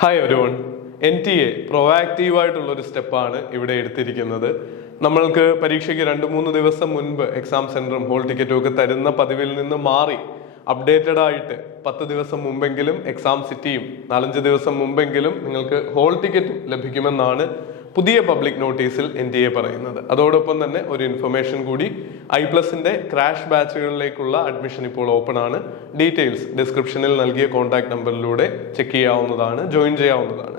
Hi everyone. NTA പ്രൊആക്റ്റീവായിട്ടുള്ളൊരു സ്റ്റെപ്പാണ് ഇവിടെ എടുത്തിരിക്കുന്നത്. നമ്മൾക്ക് പരീക്ഷയ്ക്ക് 2-3 ദിവസം മുൻപ് എക്സാം സെന്ററും ഹോൾ ടിക്കറ്റും ഒക്കെ തരുന്ന പതിവിൽ നിന്ന് മാറി അപ്ഡേറ്റഡ് ആയിട്ട് 10 ദിവസം മുമ്പെങ്കിലും എക്സാം സിറ്റിയും 4-5 ദിവസം മുമ്പെങ്കിലും നിങ്ങൾക്ക് ഹോൾ ടിക്കറ്റും ലഭിക്കുമെന്നാണ് പുതിയ പബ്ലിക് നോട്ടീസിൽ NTA പറയുന്നത്. അതോടൊപ്പം തന്നെ ഒരു ഇൻഫർമേഷൻ കൂടി, iPlusന്റെ ക്രാഷ് ബാച്ചുകളിലേക്കുള്ള അഡ്മിഷൻ ഇപ്പോൾ ഓപ്പൺ ആണ്. ഡീറ്റെയിൽസ് ഡിസ്ക്രിപ്ഷനിൽ നൽകിയ കോൺടാക്ട് നമ്പറിലൂടെ ചെക്ക് ചെയ്യാവുന്നതാണ്, ജോയിൻ ചെയ്യാവുന്നതാണ്.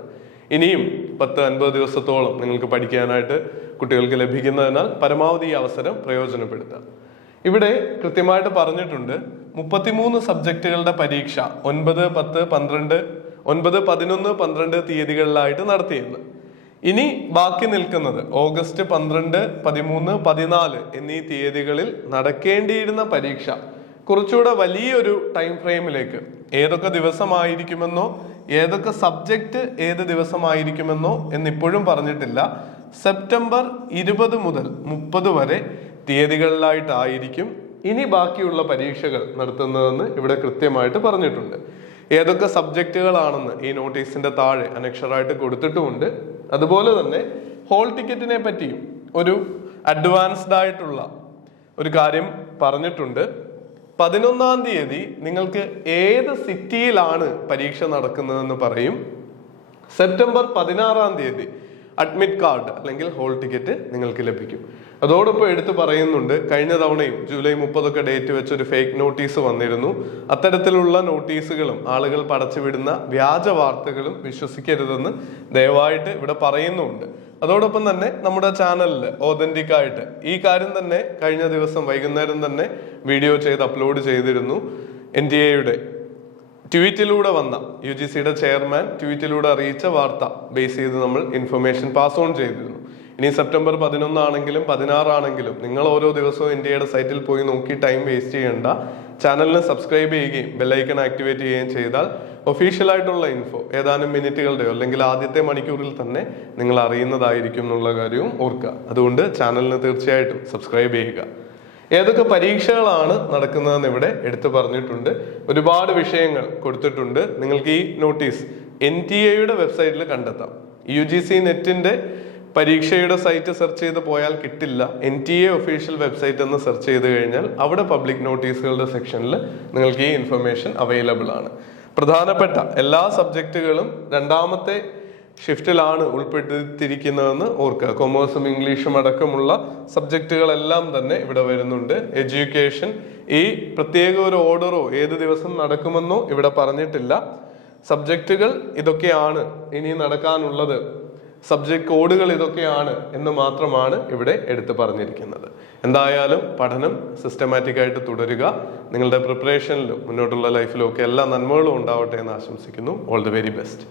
ഇനിയും 10-50 ദിവസത്തോളം നിങ്ങൾക്ക് പഠിക്കാനായിട്ട് കുട്ടികൾക്ക് ലഭിക്കുന്നതിനാൽ പരമാവധി ഈ അവസരം പ്രയോജനപ്പെടുത്തുക. ഇവിടെ കൃത്യമായിട്ട് പറഞ്ഞിട്ടുണ്ട് 33 സബ്ജക്റ്റുകളുടെ പരീക്ഷ 9, 10, 12, 9, 11, 12 തീയതികളിലായിട്ട് നടത്തിയെന്ന്. ഇനി ബാക്കി നിൽക്കുന്നത് ഓഗസ്റ്റ് 12, 13, 14 എന്നീ തീയതികളിൽ നടക്കേണ്ടിയിരുന്ന പരീക്ഷ കുറച്ചുകൂടെ വലിയൊരു ടൈം ഫ്രെയിമിലേക്ക്, ഏതൊക്കെ ദിവസമായിരിക്കുമെന്നോ ഏതൊക്കെ സബ്ജക്റ്റ് ഏത് ദിവസമായിരിക്കുമെന്നോ എന്നിപ്പോഴും പറഞ്ഞിട്ടില്ല, സെപ്റ്റംബർ 20 മുതൽ 30 വരെ തീയതികളിലായിട്ടായിരിക്കും ഇനി ബാക്കിയുള്ള പരീക്ഷകൾ നടത്തുന്നതെന്ന് ഇവിടെ കൃത്യമായിട്ട് പറഞ്ഞിട്ടുണ്ട്. ഏതൊക്കെ സബ്ജക്റ്റുകളാണെന്ന് ഈ നോട്ടീസിന്റെ താഴെ അനക്ഷരായിട്ട് കൊടുത്തിട്ടുമുണ്ട്. അതുപോലെ തന്നെ ഹോൾ ടിക്കറ്റിനെ പറ്റിയും ഒരു അഡ്വാൻസ്ഡ് ആയിട്ടുള്ള ഒരു കാര്യം പറഞ്ഞിട്ടുണ്ട്. 11-ാം തീയതി നിങ്ങൾക്ക് ഏത് സിറ്റിയിലാണ് പരീക്ഷ നടക്കുന്നതെന്ന് പറയും. സെപ്റ്റംബർ 16-ാം തീയതി അഡ്മിറ്റ് കാർഡ് അല്ലെങ്കിൽ ഹോൾ ടിക്കറ്റ് നിങ്ങൾക്ക് ലഭിക്കും. അതോടൊപ്പം എടുത്തു പറയുന്നുണ്ട്, കഴിഞ്ഞ തവണയും ജൂലൈ 30 ഡേറ്റ് വെച്ചൊരു ഫേക്ക് നോട്ടീസ് വന്നിരുന്നു. അത്തരത്തിലുള്ള നോട്ടീസുകളും ആളുകൾ പടച്ചുവിടുന്ന വ്യാജ വാർത്തകളും വിശ്വസിക്കരുതെന്ന് ദയവായിട്ട് ഇവിടെ പറയുന്നുണ്ട്. അതോടൊപ്പം തന്നെ നമ്മുടെ ചാനലിൽ ഓതന്റിക് ആയിട്ട് ഈ കാര്യം തന്നെ കഴിഞ്ഞ ദിവസം വൈകുന്നേരം തന്നെ വീഡിയോ ചെയ്ത് അപ്ലോഡ് ചെയ്തിരുന്നു. NTAയുടെ ട്വീറ്റിലൂടെ വന്ന UGCയുടെ ചെയർമാൻ ട്വീറ്റിലൂടെ അറിയിച്ച വാർത്ത ബേസ് ചെയ്ത് നമ്മൾ ഇൻഫർമേഷൻ പാസ് ഓൺ ചെയ്തിരുന്നു. ഇനി സെപ്റ്റംബർ 11 ആണെങ്കിലും 16 ആണെങ്കിലും നിങ്ങൾ ഓരോ ദിവസവും NTAയുടെ സൈറ്റിൽ പോയി നോക്കി ടൈം വേസ്റ്റ് ചെയ്യേണ്ട. ചാനലിന് സബ്സ്ക്രൈബ് ചെയ്യുകയും ബെല്ലൈക്കൺ ആക്ടിവേറ്റ് ചെയ്യുകയും ചെയ്താൽ ഒഫീഷ്യൽ ആയിട്ടുള്ള ഇൻഫോ ഏതാനും മിനിറ്റുകളുടെയോ അല്ലെങ്കിൽ ആദ്യത്തെ മണിക്കൂറിൽ തന്നെ നിങ്ങൾ അറിയുന്നതായിരിക്കും എന്നുള്ള കാര്യവും ഓർക്കുക. അതുകൊണ്ട് ചാനലിന് തീർച്ചയായിട്ടും സബ്സ്ക്രൈബ് ചെയ്യുക. ഏതൊക്കെ പരീക്ഷകളാണ് നടക്കുന്നതെന്ന് ഇവിടെ എടുത്തു പറഞ്ഞിട്ടുണ്ട്. ഒരുപാട് വിഷയങ്ങൾ കൊടുത്തിട്ടുണ്ട്. നിങ്ങൾക്ക് ഈ നോട്ടീസ് NTAയുടെ വെബ്സൈറ്റിൽ കണ്ടെത്താം. UGC നെറ്റിന്റെ പരീക്ഷയുടെ സൈറ്റ് സെർച്ച് ചെയ്ത് പോയാൽ കിട്ടില്ല. NTA ഒഫീഷ്യൽ വെബ്സൈറ്റ് എന്ന് സെർച്ച് ചെയ്ത് കഴിഞ്ഞാൽ അവിടെ പബ്ലിക് നോട്ടീസുകളുടെ സെക്ഷനിൽ നിങ്ങൾക്ക് ഈ ഇൻഫർമേഷൻ അവൈലബിൾ ആണ്. പ്രധാനപ്പെട്ട എല്ലാ സബ്ജക്റ്റുകളും 2ാമത്തെ ഷിഫ്റ്റിലാണ് ഉൾപ്പെടുത്തിയിരിക്കുന്നതെന്ന് ഓർക്കുക. കൊമേഴ്സും ഇംഗ്ലീഷും അടക്കമുള്ള സബ്ജക്റ്റുകളെല്ലാം തന്നെ ഇവിടെ വരുന്നുണ്ട്. എഡ്യൂക്കേഷൻ ഈ പ്രത്യേക ഒരു ഓർഡറോ ഏത് ദിവസം നടക്കുമെന്നോ ഇവിടെ പറഞ്ഞിട്ടില്ല. സബ്ജക്റ്റുകൾ ഇതൊക്കെയാണ് ഇനി നടക്കാനുള്ളത്, സബ്ജക്ട് കോഡുകൾ ഇതൊക്കെയാണ് എന്ന് മാത്രമാണ് ഇവിടെ എടുത്തു പറഞ്ഞിരിക്കുന്നത്. എന്തായാലും പഠനം സിസ്റ്റമാറ്റിക് ആയിട്ട് തുടരുക. നിങ്ങളുടെ പ്രിപ്പറേഷനിലും മുന്നോട്ടുള്ള ലൈഫിലും ഒക്കെ എല്ലാ നന്മകളും ഉണ്ടാവട്ടെ എന്ന് ആശംസിക്കുന്നു. All the very best.